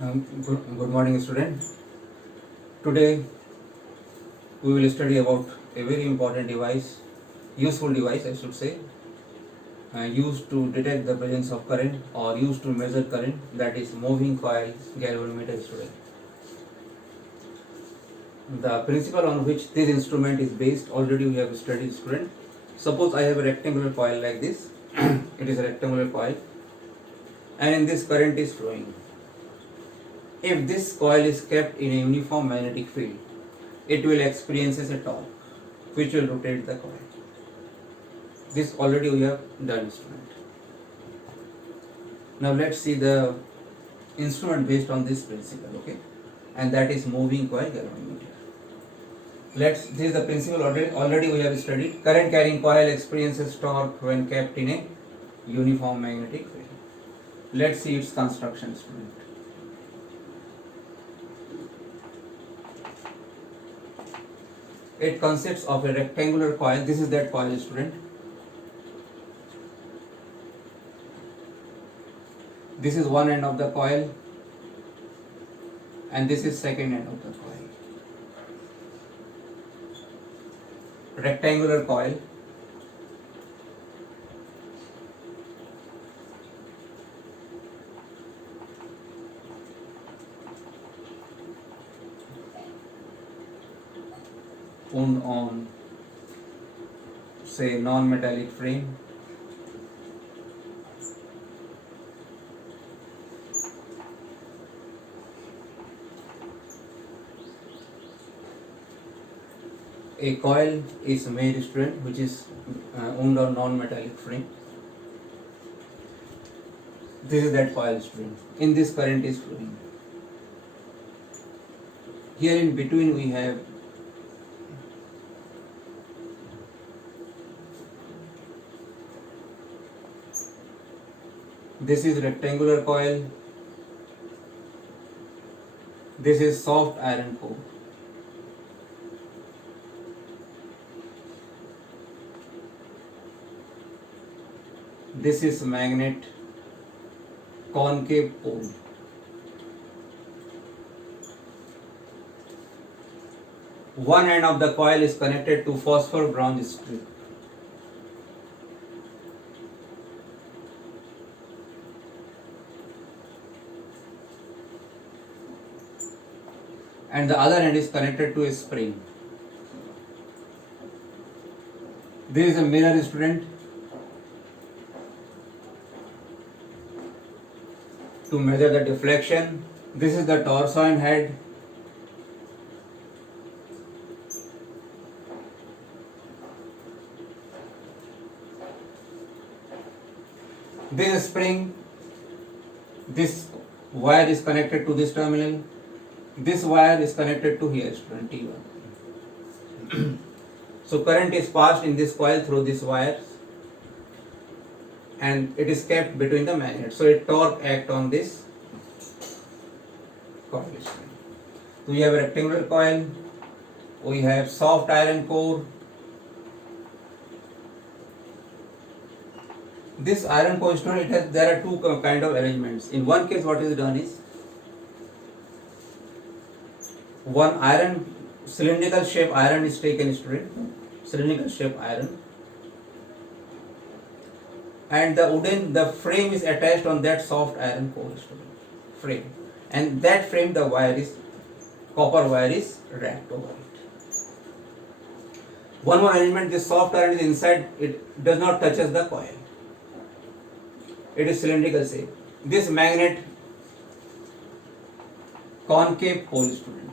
Good morning, student. Today we will study about a very important device, useful device, I should say, used to detect the presence of current or used to measure current. That is moving coil galvanometer, student. The principle on which this instrument is based already we have studied, student. Suppose I have a rectangular coil like this. It is a rectangular coil, and in this current is flowing. If this coil is kept in a uniform magnetic field, it will experience a torque which will rotate the coil. This already we have done, student. Now let's see the instrument based on this principle, okay? And that is moving coil galvanometer. This is the principle already we have studied. Current carrying coil experiences torque when kept in a uniform magnetic field. Let's see its construction, student. It consists of a rectangular coil. This is that coil, student. This is one end of the coil, and this is second end of the coil. Rectangular coil. Wound on, say, non-metallic frame. A coil is made, student, which is wound on non-metallic frame. This is that coil, student. In this current is flowing. Here in between we have this is rectangular coil. This is soft iron core. This is magnet concave pole. One end of the coil is connected to phosphor bronze strip. And the other end is connected to a spring. This is a mirror, student, to measure the deflection. This is the torsion head. This is spring. This wire is connected to this terminal. This wire is connected to here, student, T1. So current is passed in this coil through this wire, and it is kept between the magnet. So it torque act on this coil. So we have a rectangular coil. We have soft iron core. This iron core, student, there are two kind of arrangements. In one case, what is done is one iron cylindrical shape iron is taken, student, cylindrical shape iron, and the frame is attached on that soft iron core, student, frame, and that frame the copper wire is wrapped over it. One more arrangement, this soft iron is inside, it does not touches the coil. It is cylindrical shape. This magnet concave pole, student.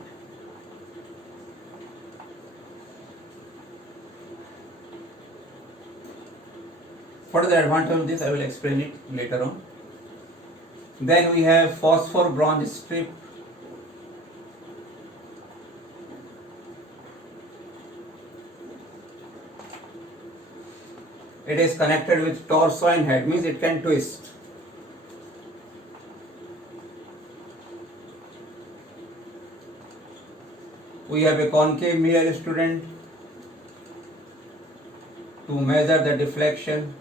What is the advantage of this? I will explain it later on. Then we have phosphor bronze strip. It is connected with torsion head, means it can twist. We have a concave mirror, student, to measure the deflection.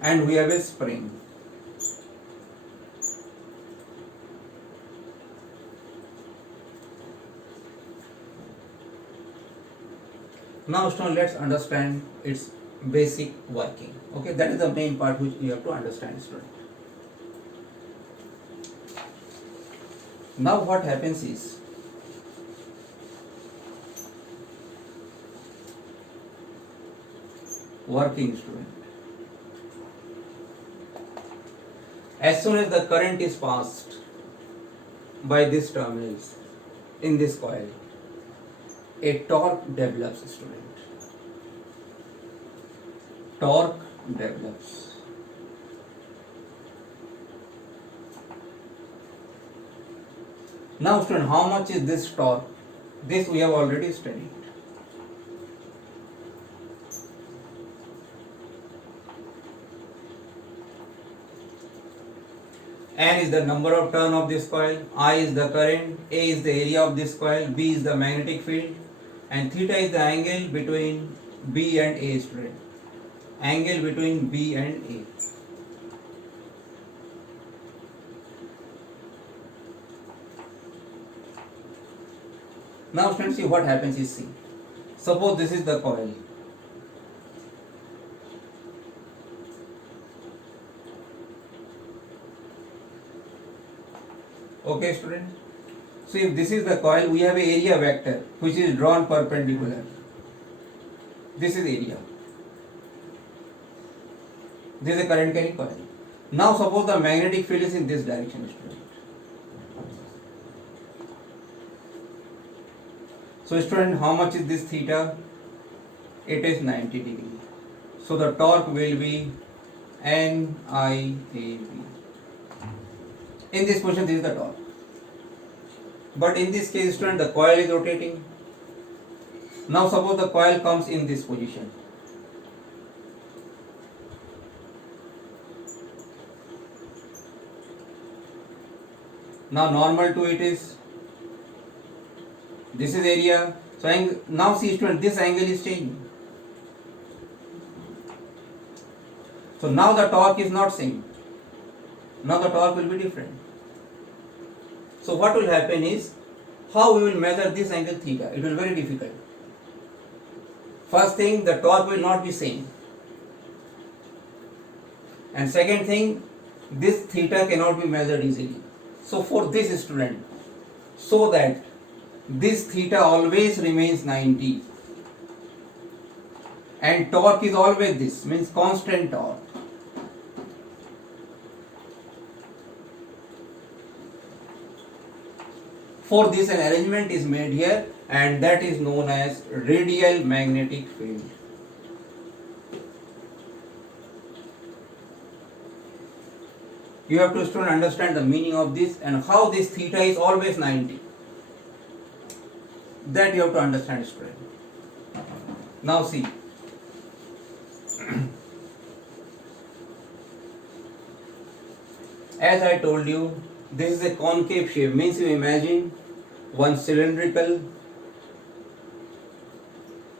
and we have a spring. Now student, let's understand its basic working. Okay, that is the main part which you have to understand, student. Now what happens is, working, student. As soon as the current is passed by these terminals in this coil, a torque develops, student. Torque develops. Now student, how much is this torque? This we have already studied. N is the number of turn of this coil, I is the current, A is the area of this coil, B is the magnetic field, and theta is the angle between B and A, student. Angle between B and A. Now students, see what happens is, see. Suppose this is the coil. Okay, student. So if this is the coil, we have a area vector which is drawn perpendicular. This is area. This is a current carrying coil. Now suppose the magnetic field is in this direction, student. So student, how much is this theta? It is 90 degree. So the torque will be NIAB. In this position, this is the torque. But in this case, student, the coil is rotating. Now suppose the coil comes in this position. Now normal to it is, this is area. So now see student, this angle is changing. So now the torque is not same. Now the torque will be different. So what will happen is, how we will measure this angle theta? It will be very difficult. First thing, the torque will not be same. And second thing, this theta cannot be measured easily. So for this student, so that this theta always remains 90 and torque is always this, means constant torque. For this, an arrangement is made here, and that is known as radial magnetic field. You have to student understand the meaning of this and how this theta is always 90. That you have to understand, student. Now see. As I told you, this is a concave shape, means you imagine one cylindrical,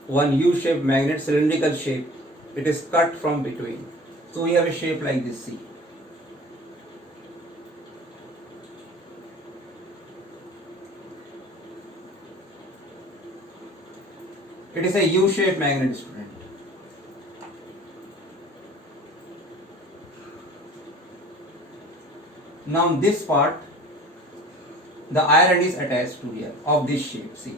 one U-shaped magnet, cylindrical shape. It is cut from between. So we have a shape like this, see. It is a U-shaped magnet, student. Now this part, the iron is attached to here of this shape, see.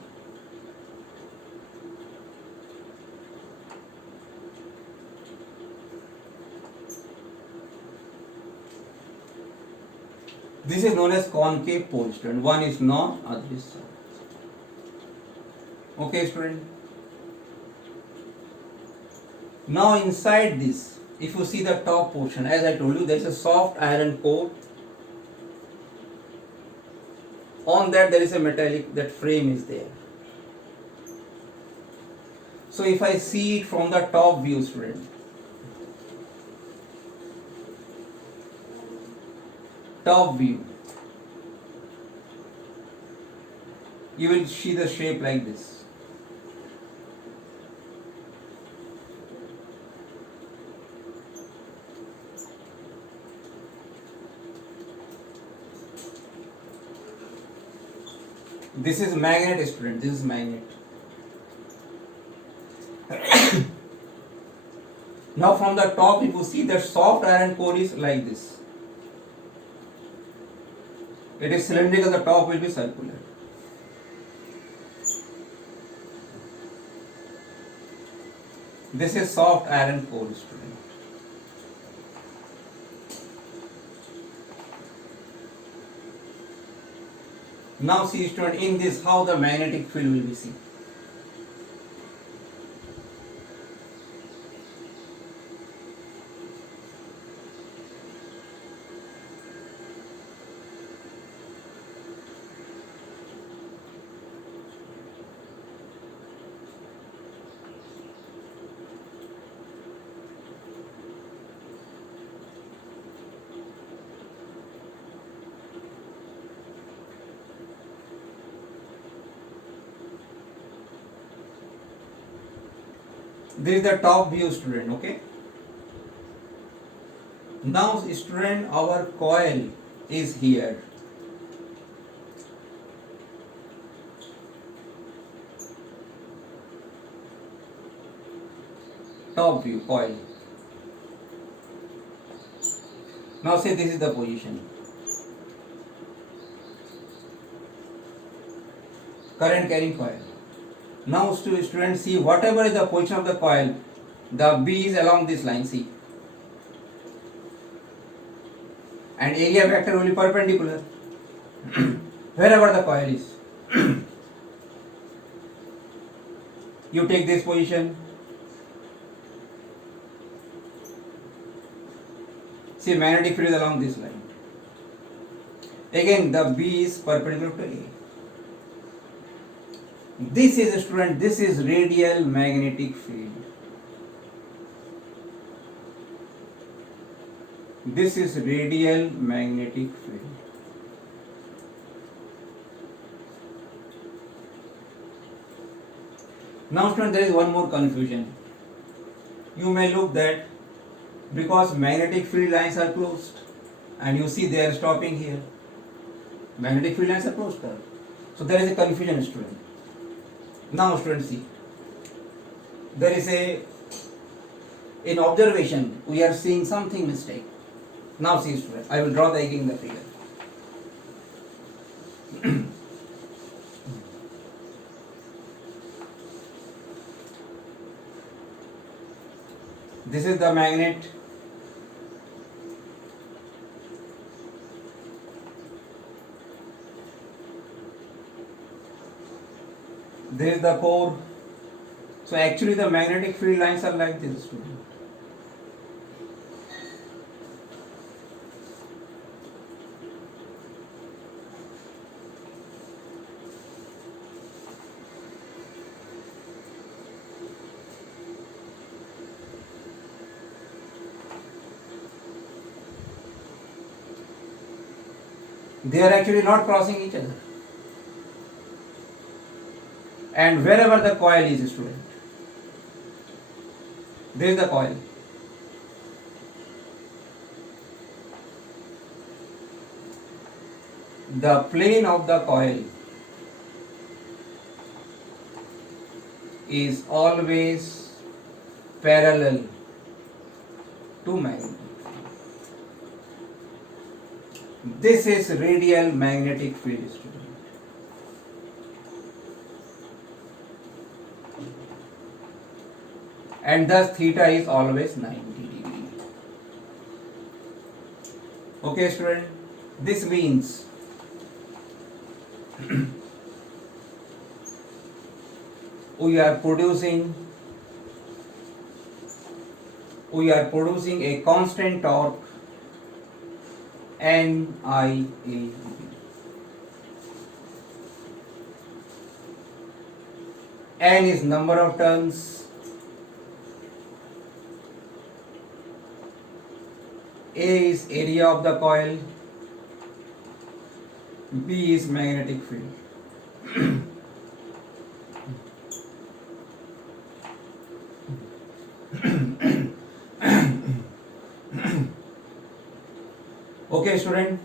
This is known as concave pole, student. One is north, other is south. Okay, student. Now inside this, if you see the top portion, as I told you, there is a soft iron core. On that there is a metallic, that frame is there. So if I see it from the top view, student, top view, you will see the shape like this. This is magnet, student. This is magnet. Now from the top, if you see that soft iron core is like this. It is cylindrical. The top will be circular. This is soft iron core, student. Now see, student, in this how the magnetic field will be seen. This is the top view, student. Okay. Now, student, our coil is here. Top view coil. Now say this is the position. Current carrying coil. Now students, see whatever is the position of the coil, the B is along this line, see. And area vector will be perpendicular wherever the coil is. You take this position. See, magnetic field is along this line. Again, the B is perpendicular to A. This is, student, this is radial magnetic field. This is radial magnetic field. Now, student, there is one more confusion. You may look that because magnetic field lines are closed, and you see they are stopping here. Magnetic field lines are closed. So there is a confusion, student. Now, students, see, there is in observation we are seeing something mistake. Now see, student, I will draw again the figure. This is the magnet. This is the core. So actually the magnetic field lines are like this, student. They are actually not crossing each other. And wherever the coil is, student, this is the coil. The plane of the coil is always parallel to magnet. This is radial magnetic field, student. And thus theta is always 90 degree. Okay, student, this means we are producing a constant torque NIAB. N is number of turns, A is area of the coil, B is magnetic field. Okay, student.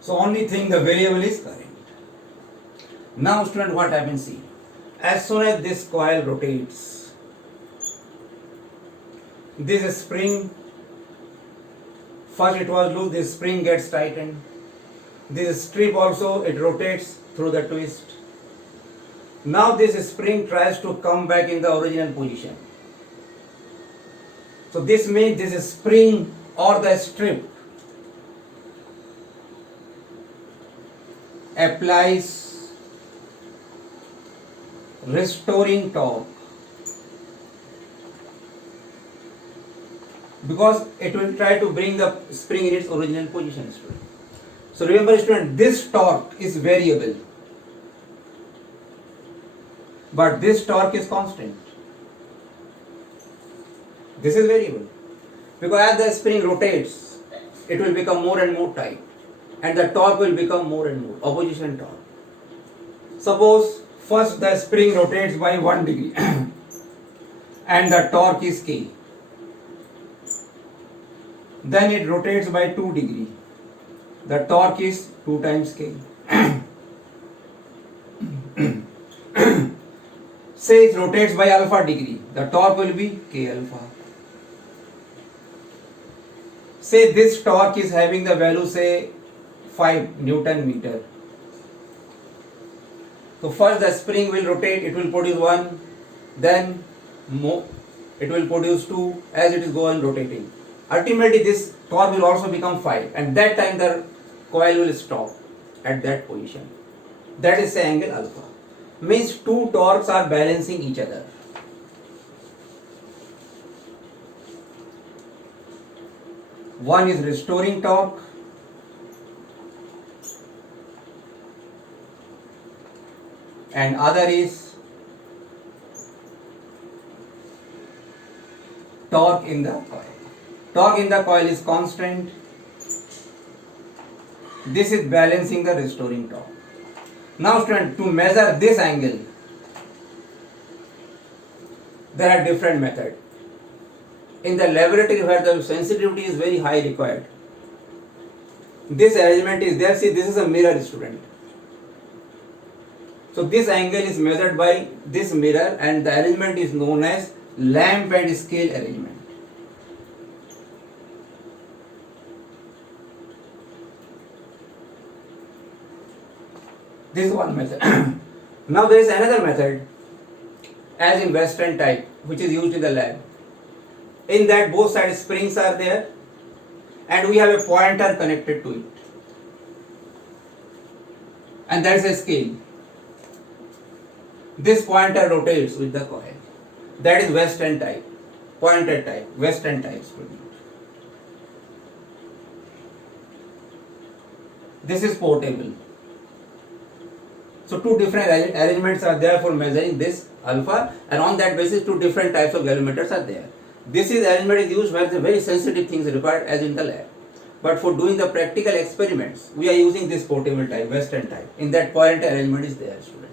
So only thing, the variable is current. Now student, what happens, see, as soon as this coil rotates, this spring, first it was loose, this spring gets tightened, this strip also it rotates through the twist. Now this spring tries to come back in the original position. So this means this spring or the strip applies restoring torque, because it will try to bring the spring in its original position, student. So remember, student, this torque is variable, but this torque is constant. This is variable, because as the spring rotates, it will become more and more tight, and the torque will become more and more opposition torque. Suppose first the spring rotates by 1 degree and the torque is K. Then it rotates by 2 degree. The torque is 2 times K. Say it rotates by alpha degree. The torque will be K alpha. Say this torque is having the value, say 5 Newton meter. So first the spring will rotate, it will produce 1, then it will produce 2 as it is going rotating. Ultimately this torque will also become 5, and that time the coil will stop at that position. That is the angle alpha. Means two torques are balancing each other. One is restoring torque, and other is torque in the coil. Torque in the coil is constant. This is balancing the restoring torque. Now student, to measure this angle, there are different methods. In the laboratory where the sensitivity is very high required, this arrangement is there. See, this is a mirror, student. So this angle is measured by this mirror, and the arrangement is known as lamp and scale arrangement. This is one method. Now there is another method, as in Western type, which is used in the lab. In that both sides springs are there, and we have a pointer connected to it, and that is a scale. This pointer rotates with the coil. That is Western type, pointer type, Western type. This is portable. So two different arrangements are there for measuring this alpha, and on that basis two different types of galvanometers are there. This is arrangement is used where the very sensitive things are required, as in the lab. But for doing the practical experiments, we are using this portable type, Western type. In that pointer arrangement is there, student.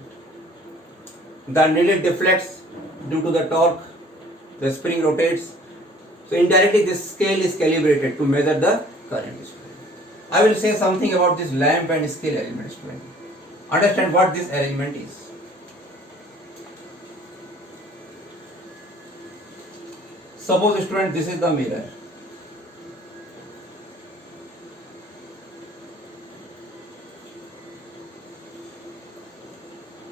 The needle deflects due to the torque, the spring rotates. So indirectly this scale is calibrated to measure the current, student. I will say something about this lamp and scale arrangement, student. Understand what this arrangement is. Suppose, student, this is the mirror.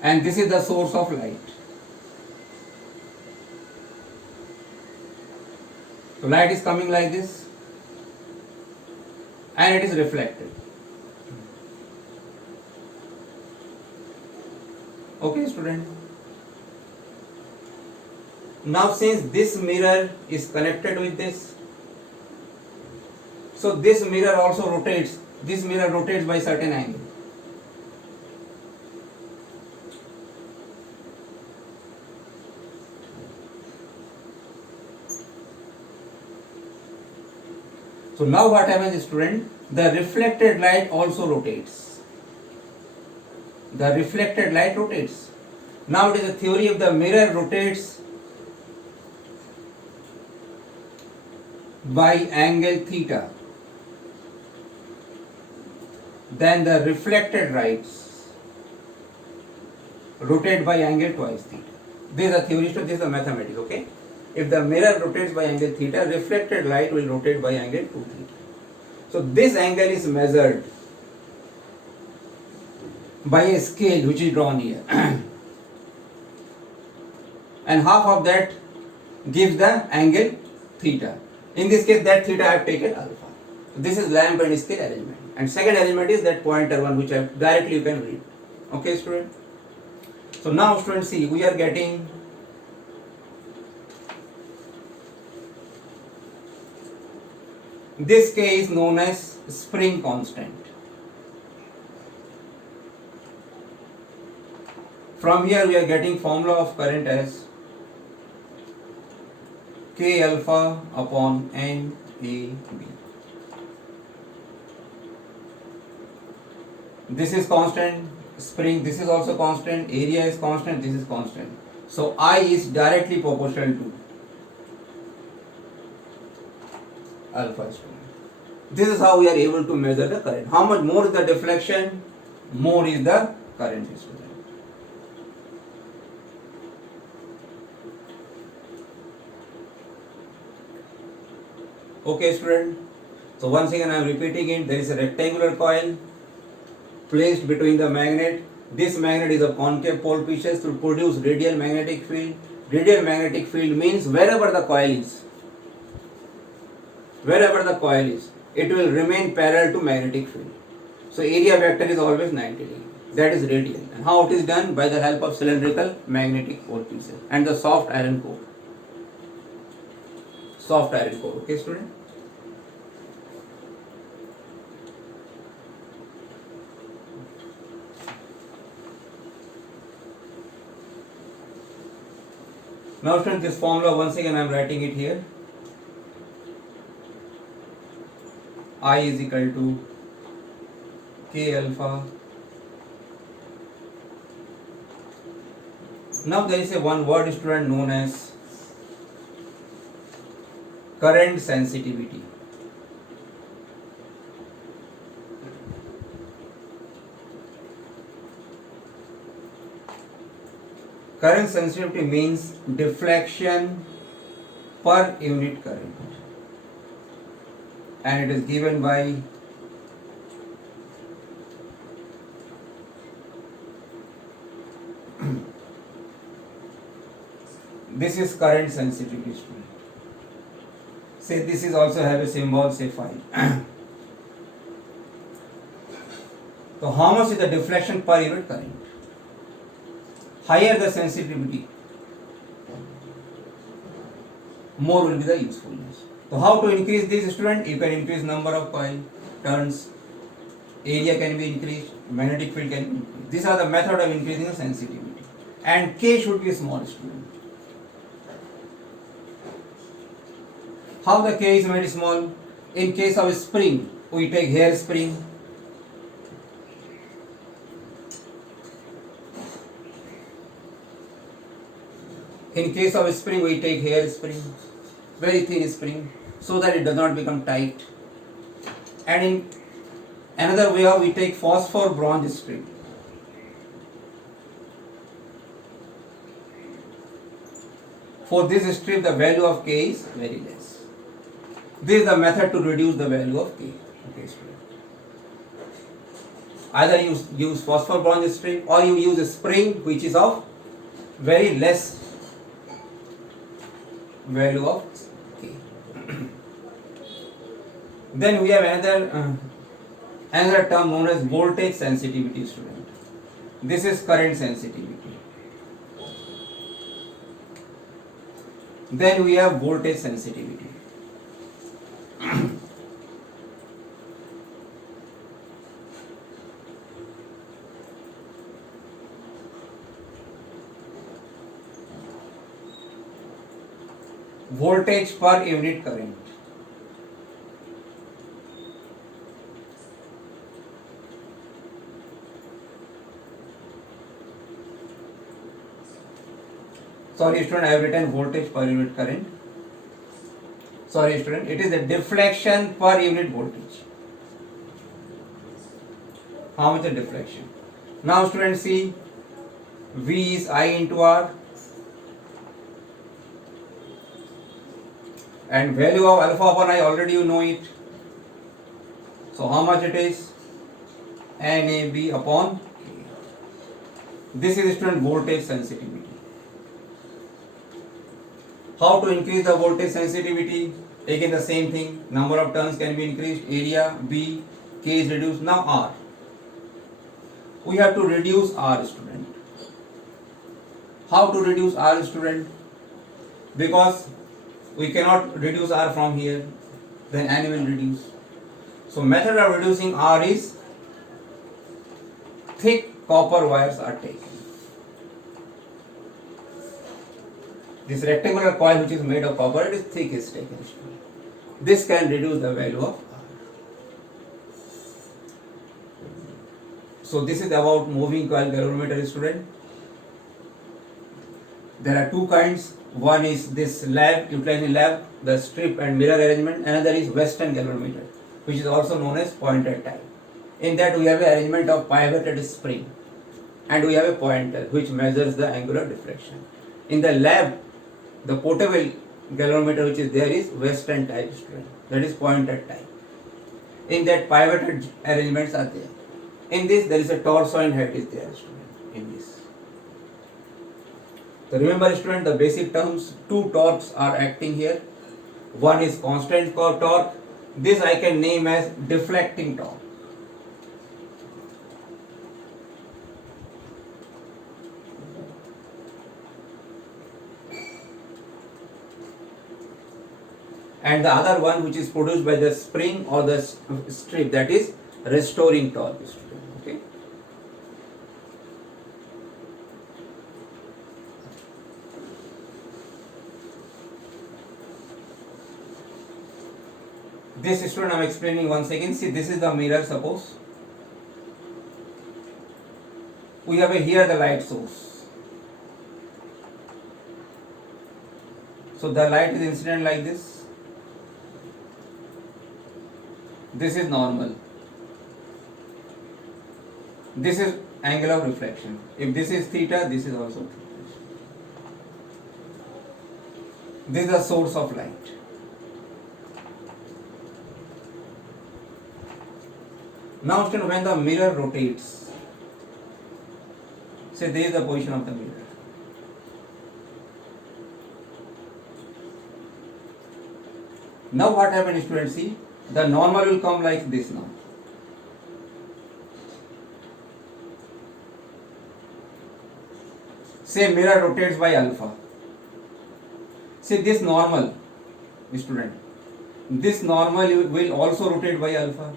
And this is the source of light. So light is coming like this, and it is reflected. Okay, student. Now since this mirror is connected with this, so this mirror also rotates. This mirror rotates by certain angle. So now what happens, student? The reflected light also rotates. The reflected light rotates. Now it is a theory of the mirror rotates by angle theta. Then the reflected lights rotate by angle twice theta. This is a theory stuff, this is the mathematics, okay? If the mirror rotates by angle theta, reflected light will rotate by angle 2 theta. So this angle is measured by a scale which is drawn here. And half of that gives the angle theta. In this case, that theta I have taken alpha. So this is lamp and scale arrangement. And second arrangement is that pointer one, which I have directly you can read. Okay, student? So now, students, see, we are getting this K is known as spring constant. From here we are getting formula of current as K alpha upon N A B. This is constant, spring, this is also constant, area is constant, this is constant. So I is directly proportional to alpha student. This is how we are able to measure the current. How much more is the deflection, more is the current student. Okay, student. So once again I am repeating it. There is a rectangular coil placed between the magnet. This magnet is of concave pole pieces to produce radial magnetic field. Radial magnetic field means wherever the coil is, it will remain parallel to magnetic field. So area vector is always 90 degree. That is radial. And how it is done? By the help of cylindrical magnetic pole pieces and the soft iron core. Soft iron core. Okay, student? Now, student, this formula once again I am writing it here. I is equal to K alpha. Now there is a one word, student, known as current sensitivity. Current sensitivity means deflection per unit current, and it is given by this is current sensitivity student. Say this is also have a symbol, say phi. So how much is the deflection per unit current? Higher the sensitivity, more will be the usefulness. So how to increase this student? You can increase number of coil turns, area can be increased, magnetic field can be increased. These are the method of increasing the sensitivity. And K should be small student. How the K is made small? In case of spring, we take hair spring. In case of spring, we take hair spring, very thin spring, so that it does not become tight. And in another way, we take phosphor bronze string. For this strip, the value of K is very less. This is the method to reduce the value of K. Okay, either you use phosphor bronze string or you use a spring which is of very less value of K. Then we have another term known as voltage sensitivity student. This is current sensitivity. Then we have voltage sensitivity. Voltage per unit current. Sorry student, I have written voltage per unit current. Sorry student, it is the deflection per unit voltage. How much is deflection? Now students, see, V is I into R, and value of alpha upon I already you know it. So how much it is? NAB upon K. This is student voltage sensitivity. How to increase the voltage sensitivity? Again the same thing. Number of turns can be increased. Area B, K is reduced. Now R. We have to reduce R, student. How to reduce R, student? Because we cannot reduce R from here, then N will reduce. So method of reducing R is thick copper wires are taken. This rectangular coil which is made of copper, it is thick is taken. This can reduce the value of R. So this is about moving coil galvanometer, student. There are two kinds. One is this lab, utilizing lab, the strip and mirror arrangement. Another is Western galvanometer, which is also known as pointed type. In that we have an arrangement of pivoted spring, and we have a pointer which measures the angular deflection. In the lab, the portable galvanometer which is there is Western type, student. That is pointed type. In that pivoted arrangements are there. In this there is a torso and head is there, student. In this. So remember, student, the basic terms, two torques are acting here. One is constant torque. This I can name as deflecting torque. And the other one which is produced by the spring or the strip, that is restoring torque, student. Okay. This, student, I am explaining once again. See, this is the mirror, suppose. We have here the light source. So the light is incident like this. This is normal. This is angle of reflection. If this is theta, this is also theta. This is the source of light. Now, student, when the mirror rotates, say this is the position of the mirror. Now what happens, student? See, the normal will come like this now. Say mirror rotates by alpha. See this normal, student. This normal will also rotate by alpha.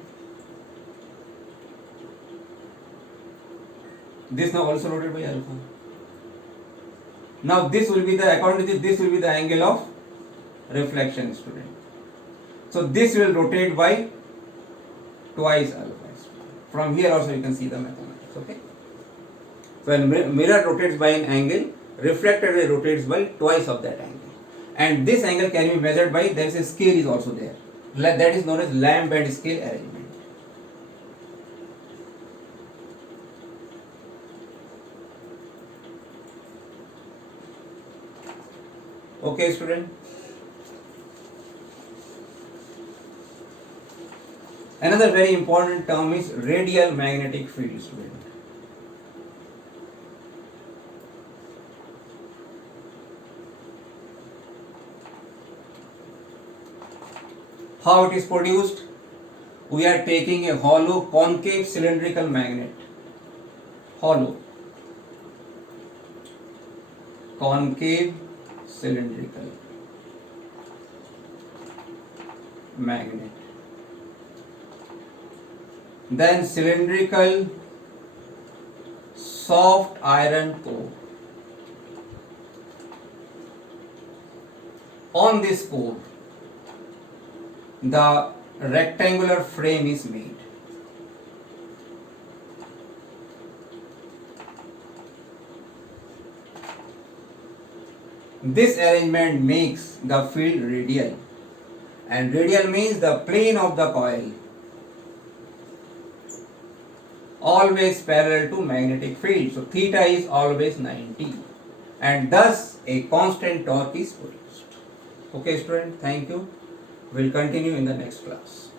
This now also rotated by alpha. Now this will be the, according to this will be the angle of reflection, student. So this will rotate by twice alpha. From here also you can see the mathematics. Okay. When mirror rotates by an angle, reflected ray rotates by twice of that angle. And this angle can be measured by, there is a scale is also there. That is known as lamp and scale arrangement. Okay, student. Another very important term is radial magnetic field, student. How it is produced? We are taking a hollow concave cylindrical magnet. Hollow concave cylindrical magnet. Then cylindrical soft iron core. On this core, the rectangular frame is made. This arrangement makes the field radial, and radial means the plane of the coil always parallel to magnetic field. So theta is always 90 and thus a constant torque is produced. Okay student, thank you. We'll continue in the next class.